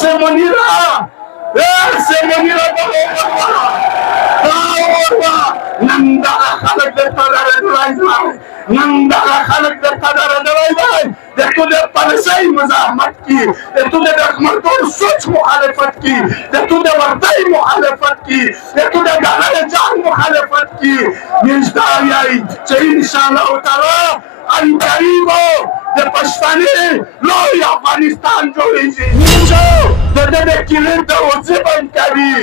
منیرا نن دغه خلک درته درېدلی دی نن دغه خلک درته درېدلی دی د تو د پالیسۍ مزاحمت کی د تو د رحمتون سوچ مخالفت کی د تو د وردۍ مخالفت کی د تو د ډالر جان مخالفت کی موږ دا وایي چې انشاءالله تعالی القریبو د پښتنې لوی افغانستان جوړېږي موږ د ده د کلي دروازې بند کوي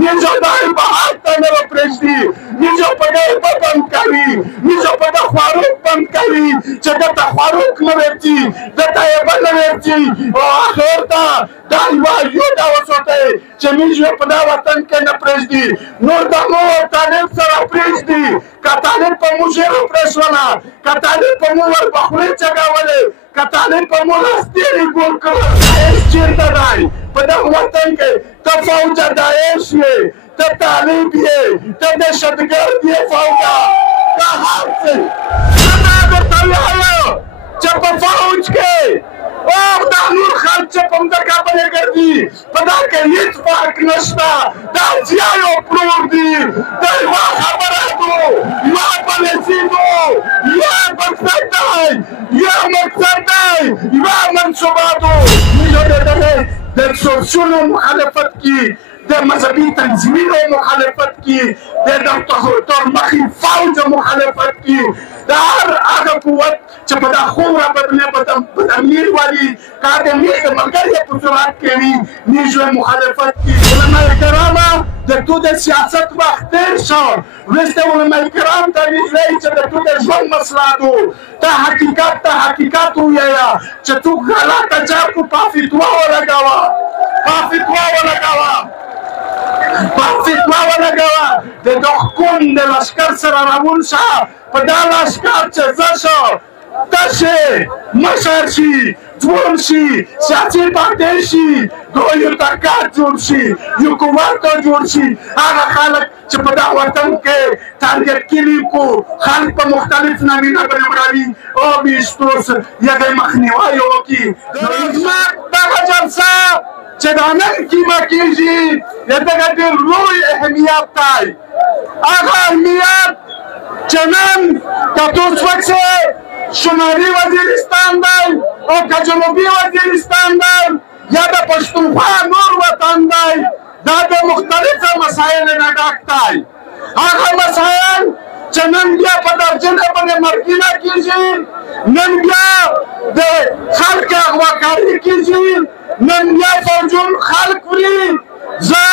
موږ دا بهر ته نه به پرېږدي موږ په ده به بند کوي موږ په ده خواروک بند کوي چې دته خواروک نه ورځي دته یې به نه ورځي او آخر ته دا یوه یوډه وساتئ چې موږ په دا وطن کې نه پرېږدي نور د مور طالب سره پرېږدي که طالب په موږ یې راپرېښوله که طالب په موږ وربخورې چګولې که طالب په موږ لاستېرې ګول کړل داعش چېرته دی په دغه وطن کې ته فوجه داعش یې ته طالب یې ته دهشتګرد یې فوجه دا هر څه زه دا درته وایم چې په فوج کې او دا نور خلک چې په مځکه باندې ګرځي په دا کې هېڅ فرق نشته دا زیان او پلور دي دا یوه خبره دو یوه پالیسي دو یوه مقصد دی یوه مقصد دی یوه منصوبه دو موږ د دغه د سوچونو مخالفت کې د مذهبي تنظیمونو مخالفت کې د ترمخي فوج مخالفت کې د هر هغه قوت چې په دا خوره باندې په امیر والي که د امیر د ملګري په صورت کې وي موږ مخالفت کې علما کرامه د تو د سیاست وخت تېر شو وروسته علما کرام ته ویلي چې د تو د ژوند مسله ده ته حقیقت ووایه چې تو غلطه چاپ په فتوا ولګوه د دښکون د لشکر سره روان شه په دا لشکر چې زه شو ته شې مشر شي ځوان شي سیاسي پارټۍ شي یو ترکار جوړ شي یو حکومت جوړ شي هغه خلک چې په دا وطن کې ټارګټ کړي کو خلک په مختلف نامونه باندې مړوي او بیستوس یغې مخنیوی وکړي دغه جلسه چې دا نن کیمه کېږي د دغه ډېر لوی اهمیت دی هغه اهمیت چې نن که توس وکسې شمالي وزیرستان دی او که جنوبي وزیرستان دی یا د پښتونخوا نور وطن دی دا د مختلفو مسایلو نه ډک دی هغه مسایل چې نن بیا په درجنه باندې مرګینه کېږي نن بیا د خلک اغواکاري کېږي نن بیا فوجون خلق وری زه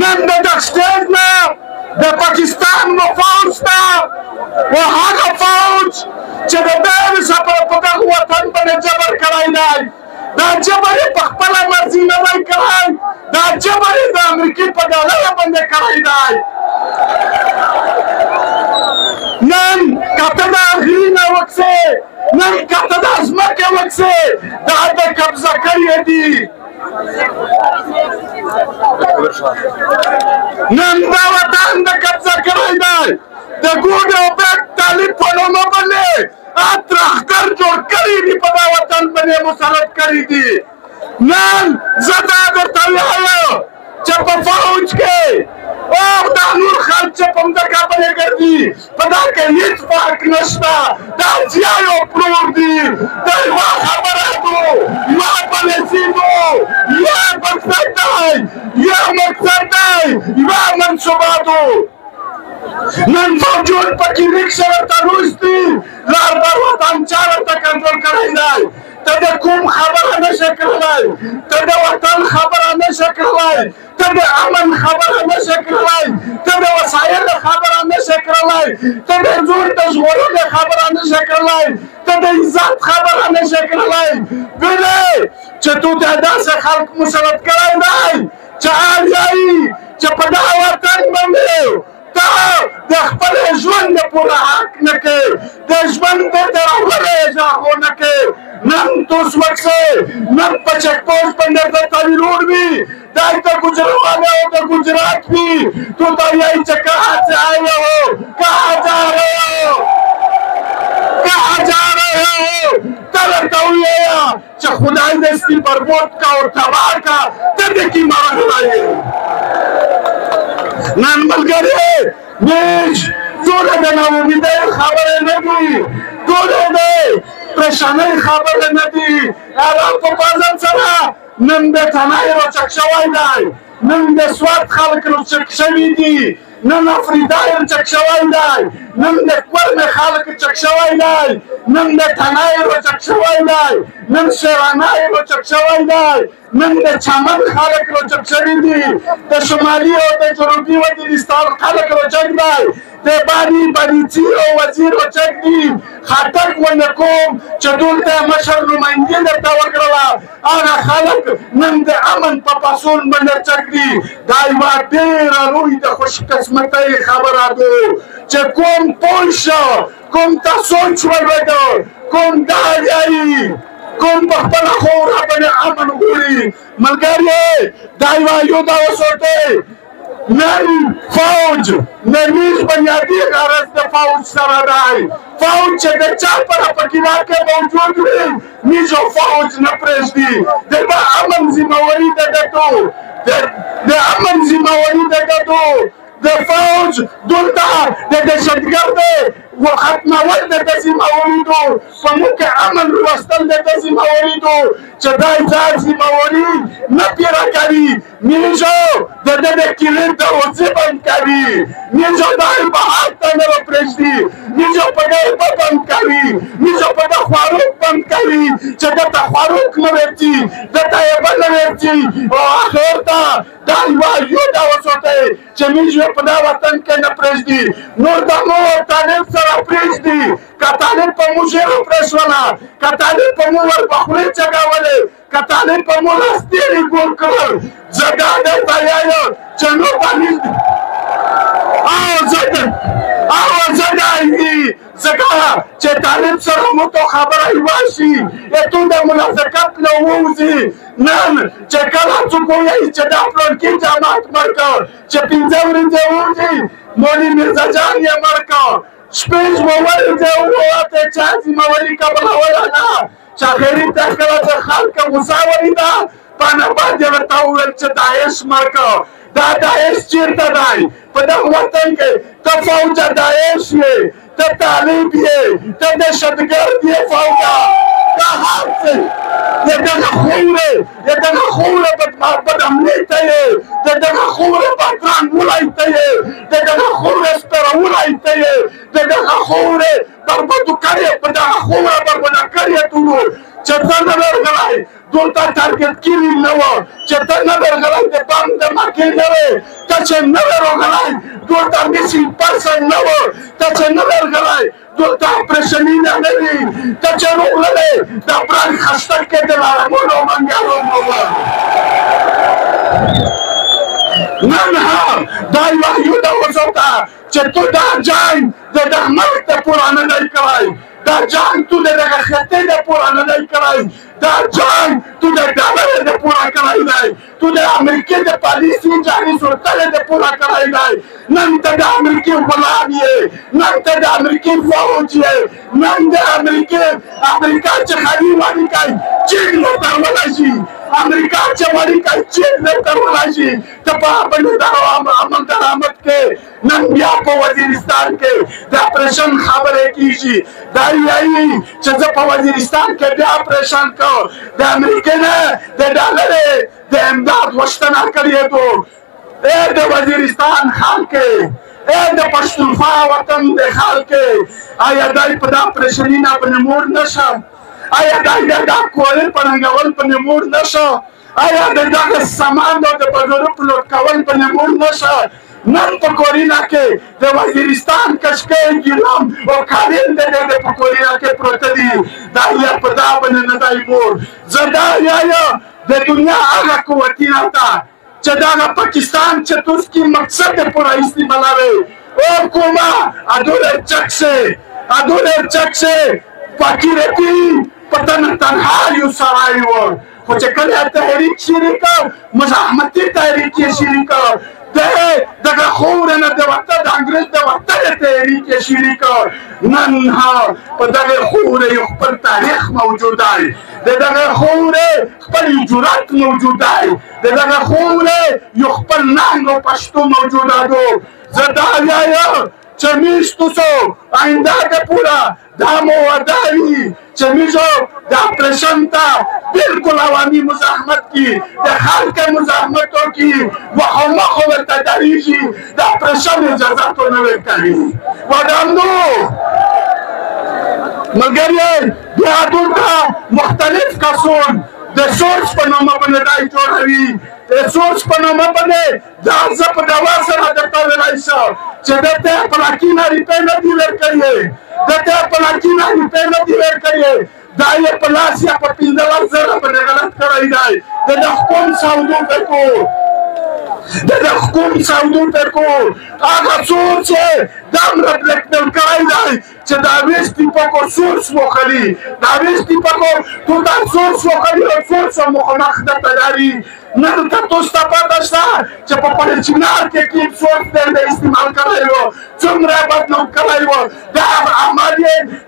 نن د دښتې نه د پاکستان مفوج ته و هغه فوج چې د ده سره په دغه وطن باندې جبر کړی دی دا جبر یې په خپله مرضي نه دی کړی دا جبر یې د امریکې په ډالر باندې کړی دی نن که ته د هغې نه وکسې نن که ته د ځمکې وکسې دا د قبضه کړی دي نن دا وطن د قبضه کړی دی د ګوډ او بیک طالب په نومه باندې ترختر جوړ کړي دي په دا وطن باندې مسلط کړي دي نن زه دا درته وایم چې په فوج کې او دا نور خلک چې په مځکه باندې ګرځي په دا کې هېڅ فرق نشته دا زیان او پلور دي دا یوه خبره دو یوه پالیسي دو یوه مقصد دی یوه منصوبه دو نن فوجون په کلینیک سره تروس دي لار بر وطن چا ورته کنټرول کړی دی ته د کوم خبره نشې کړلی ته د وطن خبره نشې کړلی ته د امن خبره نشې کړلی ته د وسایلو خبره نشې کړلی ته د زور د ژغورلو خبره نشې کړلی ته د عزت خبره نشې کړلی بلې چې تو ته داسې خلک مسلط کړی دی چې وایي چې په دغه وطن باندې د خپل ژوند پوره حق نه کوي د ژوند د راوړلو اجازه نه کوي نن توس وکسې نن په چک پوسټ باندې درته ویلوړ وي دا د ګجرات او د ګجرات وي تو ته وایي چې کہاں سے آئے ہو کہاں جا رہے ہو که هزار هو تل تویا چې خدای دې سپي بربود کا او تباه کا ته دې کې مرغلای نن ملګری میش ټول د ناامیدۍ خبرې نه دي ټول د پریشانۍ خبرې نه دي هغه په بازار سره نن د تنای روچک شوی دی نن د سوات خلک روچک شوي دي نن افریدای روچک شوی دی نن د کورمې خلک روچک شوی دی نن د تنای روچک شوی دی نن شیرانای روچک شوی دی نن د چمن خلک روچک شوي دي د شمالي او د جنوبي وزیرستان خلک روچک دی د بانی بریچي او وزیر روچک دي خاطک ونه کوم چې دلته مشر نمایندګي درته وکړله هغه خلک نن د امن په پاڅون باندې چک دي دا یوه ډېره لوی د خوشقسمتۍ خبره ده چې کوم پوه شه کوم ته سوچ ولوېده کوم دا وایي کوم په خپله خوره باندې امن غواړي ملګري دا یوه یوده وساتئ نن فوج نمیز بنیادی غرض د فوج سره دی فوج چې د چا پر پکینا کې موجود وي میزو فوج نه پرېږدي د امن ذمہواري د امن ذمہواري د د فوج دلته د دهشتګرد ختمول د ده ذمہواري ده په موږ کې امن راوستل د ده ذمہواري ده چې دا ځان ذمہواري نه پیره کوي میزو د ده د کلي دروازې بند کوي میزو دا بهر ته نه راپرېږدي میزو په ده اوبه بند کوي میزو په ده خواروک بند کوي چې ده ته خواروک نه ورځي ده ته اوبه نه ورځي او آخر ته دا یوه یوده وساتئ چې میزو په دا وطن کې نه پرېږدي نور د مور طالب سره پرېږدي که طالب په موږ ژبه پرېښوله که طالب په موږ ورپخولې چګولې که طالب په موږ لاستېرې ګول کړل زه دا درته وایم چې نور به زه دا ځکه چې طالب سره موږ ته خبره یوه شي ته د منافقت نه ووځي نن چې کله څوک ووایي چې دا پلانکي جماعت مړ کړ چې پنځه ورځې ووځي مولوي میرزا جان یې مړ کړ شپږ ورځې ووته چا ذمہواري قبلوله نه چې اخري ته کله د خلک غوسه ولیده په نبات یې ورته وویل چې داعش مړ کړ دا داعش چیرته دی په دغه وطن کې ته فوجه داعش یې ته طالب یې ته دهشتګرد یې فوجه دا هر څه د دغه خوره بد عملي ته یې د دغه خوره بدرنګولی ته یې د دغه خوره سپرهولی ته یې د دغه خوره بربادو کړې په دغه خوره برباده کړې ټولو چې ته نه ورغلی دلته ټارګټ کړي نه وه چې ته نه ورغلی د بم دماکې نه وې ته چې نه وې راغلی دلته میسینګ پرسن نه وه ته چې نه ورغلی دلته اپریشنونه نه وي ته چې راغلی د برانډ خشتک کې د لارمونو منګیانو نن دا یوه یوده وساته چې تو دا جنګ د دغه ملک دپاره نه دی کړی دا جنگ تو د دغه خطې دپاره نه دی کړی دا جنگ تو د ډالر دپاره کړی دی تو د امریکې د پالیسي جاري سلطنې دپاره کړی دی نن ته د امریکې غلام یې نن ته د امریکې فوج یې نن د امریکا چې خالي وړي کوي چین ورته ولشي امریکا چې وړي کوي چین ورته ولشي ته په باندې د عمل درآمد کې نن بیا په وزیرستان کې د اپریشن خبرې کیږي دا وایي چې زه په وزیرستان کې بیا اپریشن کوم د امریکې نه د ډالر د امداد غوښتنه کړې ده ای د وزیرستان خلکې ای د پښتونخوا وطن د خلکې آیا دای په دا اپریشنونه باندې موړ نه شه آیا دای د کورې په رنګول باندې موړ نه شه آیا د دغه سامان او د بډورو پلوټ کول باندې موړ نه شه نن په کورینا کې د وزیرستان کشکۍ ګیلام او کارین د دې په کورینا کې پروت دي دا یې په دا باندې نه دی مور زه دا وایم د دنیا هغه قوتونه ته چې دغه پاکستان چې تو اس کی مقصد ہے پورا استعمالوي او کوما ادولر چک سے پاکی رہتی پتن تنہا یو سرائی و خو چې کله تحریک شروع کړ مزاحمتي تحریک یې شروع کړ دغه خور نه د وطن د انګريز د وطن تحریک شریک نن ها په دغه خور یو خپل تاریخ موجود دی دغه خور خپل جرأت موجود دی دغه خور یو خپل ننګ او پښتو موجود دی زه دا وایم چې موږ تاسو آینده کې پورا دا مواداري چې موږ د اپریشن ته بالکل عوامي مزاحمت کی د خلک مزاحمتو کی وخامخ ورته دریږي د اپریشن اجازه تو نه ورکوي ودانو ملګری بیا دلته مختلف کسان د سورس په نامه باندې دای جوړوي د سورس په نامه باندې دا زه په دوا سره درته ویلی شم چې دته پلاکینه ریپې نه دي ورکړی دته پلاکینه ریپې نه دي ورکړی دا یې په لاس یا په 15,000 باندې غلط کړی دی د حکومت سعودو په کو د حکومت سعودو په کو هغه څوک چې دا مطلب کړی دی چې دا وېستي په کو سورس وکړي دا وېستي په کو تو دا سورس وکړي او سورس مخامخ د تداري نن ته تاسو ته پته شته چې په پلچینار کې کوم سورس د استعمال کړی و څومره بدلون کړی و دا عمل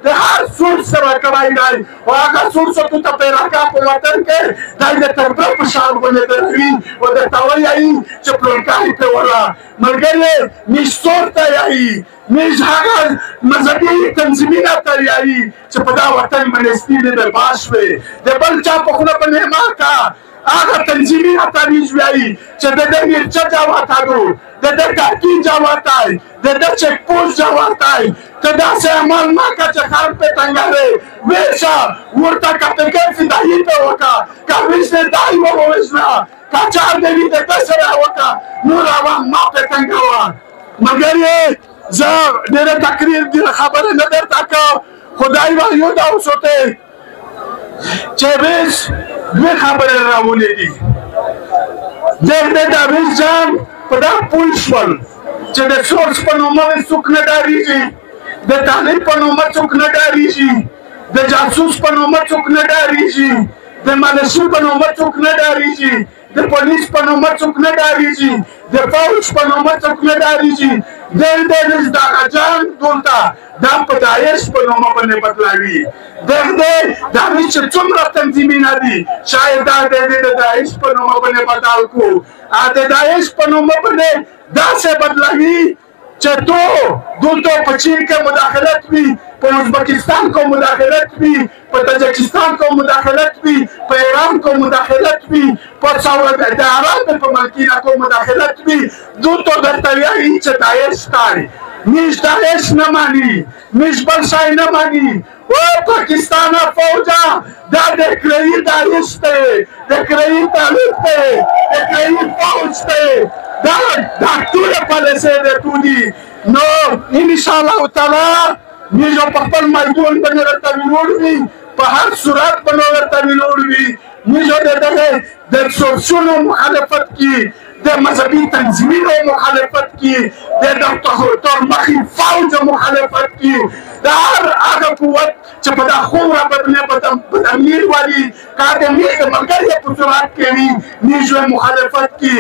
د هر سورس سره کړی دی او هغه سورس ته ته پیراکا په وطن کې دا د تربر په شان باندې دروي او د توایي چې پلوکای په ولا ملګری نشورته یایي میز هغه مذهبي تنظیمونه ته یایي چې په دا وطن باندې ستیل د باشوي د بل چا په خونه په نعمت کا هغه تنظیمونه ته ویایي چې د دې مرچا جواتادو د دې کاکی جواتای د دې چک پوسټ جواتای کدا سه عمل ما کا چې خار په تنګاره ویشا ورته کټکې فدایي ته وکا کاویش نه دای وو وښنا کاچار دې د تسره وکا نور عوام ما په تنګوا مګر زه ډېر تقریر دی خبره نه درته کا خدای وا یو دا اوسته چې بیس دوی خبره راولې دي د بیس جان په دا پول شول چې د سورس په نومه څوک نه ډارېږي د طالب په نومه څوک نه ډارېږي د جاسوس په نومه څوک نه ډارېږي د مالشي په نومه څوک نه ډارېږي د پولیس په نومه څوک نه ډارېږي د فوج په نومه څوک نه ډارېږي د جان دلته دا په داعش په نومه باندې بدلاوي دا چې څومره تنظیمونه دي شاید دا د داعش په نومه باندې بدل کو د داعش په نومه باندې داسې بدلاوي چې تو دلته په چین کې مداخلت وي په ازبکستان کو مداخلت وي په تاجکستان کو مداخلت وي په ایران کو مداخلت وي په سعودي عرب په ملکینا کو مداخلت وي دلته درته وایي چې داعش تاري میش داعش نه مانی میش بل شای نه مانی او پاکستان فوجا دا د کړی داعش ته د کړی طالب ته د کړی فوج ته دا ټول پالیسي د ټولي نو ان شاء الله تعالی میش په خپل میدان باندې راته ویلوړي په هر صورت باندې راته ویلوړي میش د سورسونو مخالفت کی د مذهبي تنظیمونو مخالفت کی د دکتور مخي فوج مخالفت کی د هغه قوت چې په دا خوره په امیر والی کار د ملګري په صورت کې وي میژو مخالفت کی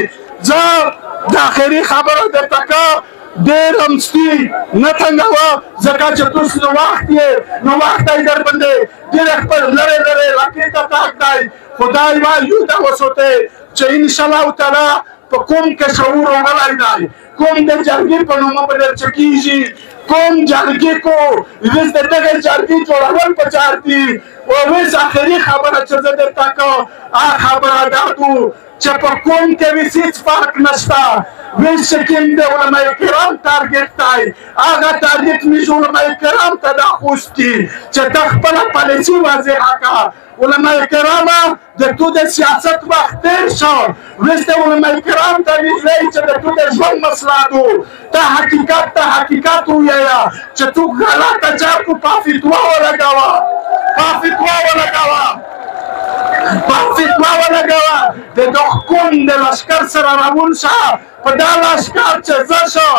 زه د اخري خبره درته کوم ډېر همستی نه تنګوه ځکه چې تاسو نو وخت یې نو وخت یې در باندې ډېر خپل لرې لرې علاقې ته تاک دی خدای وایو دا وسوتی چې انشاءالله تعالی په کوم کې شعور راغلی دی کوم د جرګې په نومه بدل کېږي کوم جرګې کو اوس د دغه جرګې جوړول پکار دي او اوس اخري خبره چې زه درته کوم هغه خبره دا ده چې په کوم کې هیڅ فرق نشته ویس کوم د علماء کرام ټارګټ دی هغه ټارګټ مې علماء کرام ته دا خوستي چې د خپل پالیسي واضحه کا علماء کرام د تو د سیاست وخت تیر شو ویس د علماء کرام ته ویل چې د تو د ژوند مسله ده ته حقیقت ویایا چې تو غلطه چا کو فتوا ولګاوه د حکومت د لشکر سره روان شه په دا لشکر چې زه شو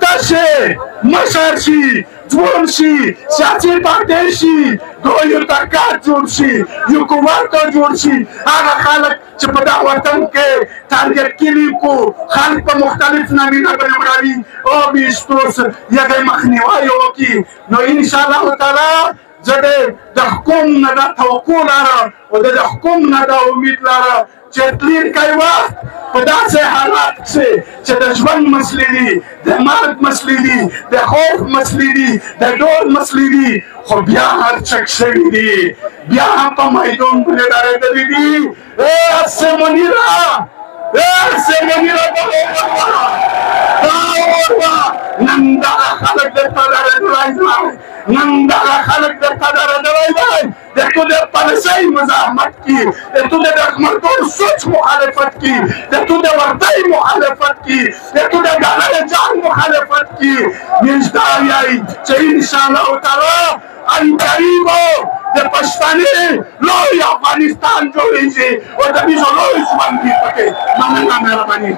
تشه مشر شي جوړ شي سیاسي پارټۍ شي یو ترکار جوړ شي یو حکومت جوړ شي هغه خلک چې په دا وطن کې ټارګټ کړي کو خلک په مختلف نامونه باندې وړاندې او بیستوس یغه مخنیوي وکړي نو ان شاء الله تعالی زه د حکومت نه دا توقع لرم او د حکومت نه دا امید لرم چې تلونکی وخت په داسې حالات کې چې د ژوند مسلې دي د مرګ مسلې دي د خوف مسلې دي د ډور مسلې دي خو بیا هر چک شوي دي بیا هم په میدان باندې درېدلي دي منیره نن دغه خلک درته درېدلی دی نن دغه خلک درته درېدلی دی د تو د پالیسۍ مزاحمت کی د تو د دښمنتور سوچ مخالفت کی د تو د وردۍ مخالفت کی د تو د ډالۍ جان مخالفت کی موږ دا وایي چې انشاءالله تعالی انقریبو د پښتنې لوی افغانستان جوړیږي او د دې لوی ژوند دی پکې مننه مهرباني